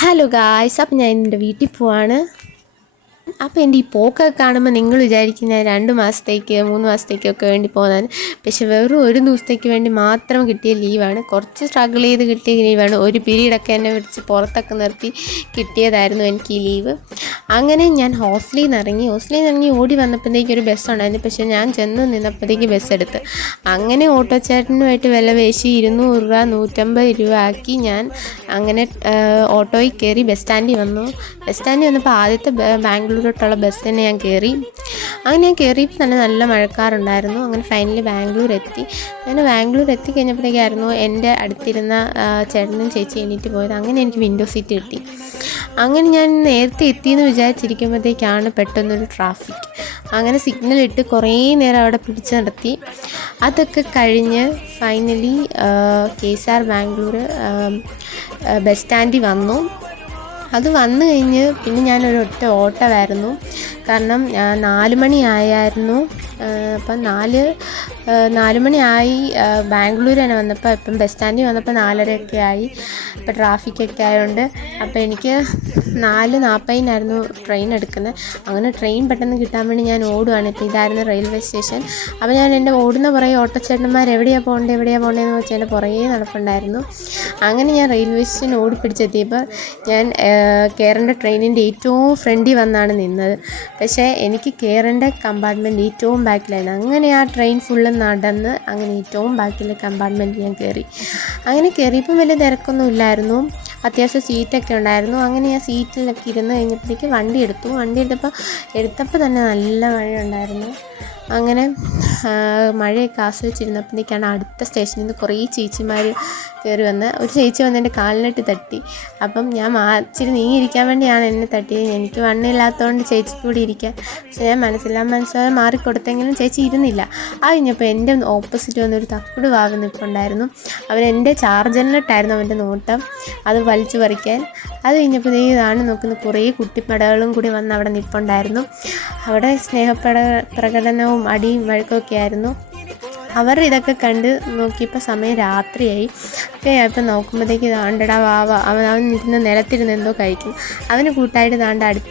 Hello guys, അപ്പം ഞാൻ എൻ്റെ വീട്ടിൽ പോവാണ്. അപ്പോൾ എൻ്റെ ഈ പോക്കൊക്കെ കാണുമ്പോൾ നിങ്ങൾ വിചാരിക്കും ഞാൻ 2 മാസത്തേക്ക് 3 മാസത്തേക്കൊക്കെ വേണ്ടി പോകുന്നതാണ്. പക്ഷെ വെറും ഒരു ദിവസത്തേക്ക് വേണ്ടി മാത്രം കിട്ടിയ ലീവാണ്. കുറച്ച് സ്ട്രഗിൾ ചെയ്ത് കിട്ടിയ ലീവാണ്. ഒരു പീരീഡൊക്കെ എന്നെ പിടിച്ച് പുറത്തൊക്കെ നിർത്തി കിട്ടിയതായിരുന്നു എനിക്ക് ഈ ലീവ്. അങ്ങനെ ഞാൻ ഹോസ്റ്റലിൽ നിന്ന് ഇറങ്ങി ഓടി വന്നപ്പോഴത്തേക്ക് ഒരു ബസ് ഉണ്ടായിരുന്നു. പക്ഷേ ഞാൻ ചെന്ന് നിന്നപ്പോഴത്തേക്ക് ബസ് എടുത്ത്. അങ്ങനെ ഓട്ടോ ചേട്ടനുമായിട്ട് വില പേശി 200 രൂപ 150 രൂപ ആക്കി ഞാൻ അങ്ങനെ ഓട്ടോയിൽ കയറി ബസ് സ്റ്റാൻഡിൽ വന്നപ്പോൾ ആദ്യത്തെ ബാംഗ്ലൂരോട്ടുള്ള ബസ് തന്നെ ഞാൻ കയറി. അങ്ങനെ ഞാൻ കയറിയപ്പോൾ തന്നെ നല്ല മഴക്കാറുണ്ടായിരുന്നു. അങ്ങനെ ഫൈനലി ബാംഗ്ലൂർ എത്തി. അങ്ങനെ ബാംഗ്ലൂർ എത്തിക്കഴിഞ്ഞപ്പോഴത്തേക്കായിരുന്നു എൻ്റെ അടുത്തിരുന്ന ചേട്ടനും ചേച്ചി എണീറ്റ് പോയത്. അങ്ങനെ എനിക്ക് വിൻഡോ സീറ്റ് കിട്ടി. അങ്ങനെ ഞാൻ നേരത്തെ എത്തിയെന്ന് വിചാരിച്ചിരിക്കുമ്പോഴത്തേക്കാണ് പെട്ടെന്നൊരു ട്രാഫിക്. അങ്ങനെ സിഗ്നൽ ഇട്ട് കുറേ നേരം അവിടെ പിടിച്ച് നിർത്തി. അതൊക്കെ കഴിഞ്ഞ് ഫൈനലി KSR ബാംഗ്ലൂർ ബസ് സ്റ്റാൻഡിൽ വന്നു. അത് വന്നു കഴിഞ്ഞ് പിന്നെ ഞാനൊരു ഒറ്റ ഓട്ടമായിരുന്നു. കാരണം 4 മണി ആയായിരുന്നു. അപ്പം 4 മണിയായി ബാംഗ്ലൂർ തന്നെ വന്നപ്പോൾ. ഇപ്പം ബസ് സ്റ്റാൻഡിൽ വന്നപ്പോൾ 4:30 ആയി. ഇപ്പോൾ ട്രാഫിക്കൊക്കെ ആയതുകൊണ്ട് അപ്പോൾ എനിക്ക് 4:40 ട്രെയിൻ എടുക്കുന്നത്. അങ്ങനെ ട്രെയിൻ പെട്ടെന്ന് കിട്ടാൻ വേണ്ടി ഞാൻ ഓടുകയാണ്. ഇപ്പോൾ ഇതായിരുന്നു റെയിൽവേ സ്റ്റേഷൻ. അപ്പോൾ ഞാൻ എൻ്റെ ഓടുന്ന പുറകെ ഓട്ടോച്ചേട്ടന്മാർ എവിടെയാണ് പോകേണ്ടതെന്ന് വെച്ചാൽ എൻ്റെ പുറകെ നടപ്പുണ്ടായിരുന്നു. അങ്ങനെ ഞാൻ റെയിൽവേ സ്റ്റേഷൻ ഓടിപ്പിടിച്ചെത്തിയപ്പോൾ ഞാൻ കയറേണ്ട ട്രെയിനിൻ്റെ ഏറ്റവും ഫ്രണ്ടിൽ വന്നാണ് നിന്നത്. പക്ഷേ എനിക്ക് കയറേണ്ട കമ്പാർട്ട്മെൻറ്റ് ഏറ്റവും ബാക്കിലായിരുന്നു. അങ്ങനെ ആ ട്രെയിൻ ഫുള്ള് നടന്ന് അങ്ങനെ ഏറ്റവും ബാക്കിലെ കമ്പാർട്ട്മെൻറ്റിൽ ഞാൻ കയറി. അങ്ങനെ കയറിയപ്പം വലിയ തിരക്കൊന്നും ഇല്ലായിരുന്നു. അത്യാവശ്യം സീറ്റൊക്കെ ഉണ്ടായിരുന്നു. അങ്ങനെ ഞാൻ സീറ്റിലൊക്കെ ഇരുന്ന് കഴിഞ്ഞപ്പോഴത്തേക്ക് വണ്ടി എടുത്തപ്പോൾ തന്നെ നല്ല മഴയുണ്ടായിരുന്നു. അങ്ങനെ മഴയൊക്കെ ആസ്വദിച്ചിരുന്നപ്പോഴത്തേക്കാണ് അടുത്ത സ്റ്റേഷനിൽ നിന്ന് കുറേ ചേച്ചിമാർ കയറി വന്ന്. ഒരു ചേച്ചി വന്ന് എൻ്റെ കാലിനിട്ട് തട്ടി. അപ്പം ഞാൻ ഇച്ചിരി നീങ്ങിയിരിക്കാൻ വേണ്ടിയാണ് എന്നെ തട്ടിയത്. എനിക്ക് വണ്ണില്ലാത്തതുകൊണ്ട് ചേച്ചിക്ക് കൂടി ഇരിക്കാൻ. പക്ഷേ ഞാൻ മനസ്സിലാതെ മാറിക്കൊടുത്തെങ്കിലും ചേച്ചി ഇരുന്നില്ല. അത് കഴിഞ്ഞപ്പോൾ എൻ്റെ ഓപ്പോസിറ്റ് വന്നൊരു തക്കുട് വാവ് നിൽപ്പുണ്ടായിരുന്നു. അവൻ എൻ്റെ ചാർജറിലിട്ടായിരുന്നു അവൻ്റെ നോട്ടം, അത് വലിച്ചു പറിക്കാൻ. അത് കഴിഞ്ഞപ്പോഴത്തേക്ക് ഇതാണ് നോക്കുന്ന കുറേ കുട്ടിപ്പടകളും കൂടി വന്ന് അവിടെ നിൽപ്പുണ്ടായിരുന്നു. അവിടെ പ്രകടനവും അടിയും വഴക്കൊക്കെ ആയിരുന്നു. അവർ ഇതൊക്കെ കണ്ട് നോക്കിയപ്പോൾ സമയം രാത്രിയായി. ഇപ്പം നോക്കുമ്പോഴത്തേക്ക് താണ്ടടാ വാവ അവൻ ഇരുന്ന് നിലത്തിരുന്ന് എന്തോ കഴിക്കും. അവന് കൂട്ടായിട്ട് താണ്ട അടുത്ത്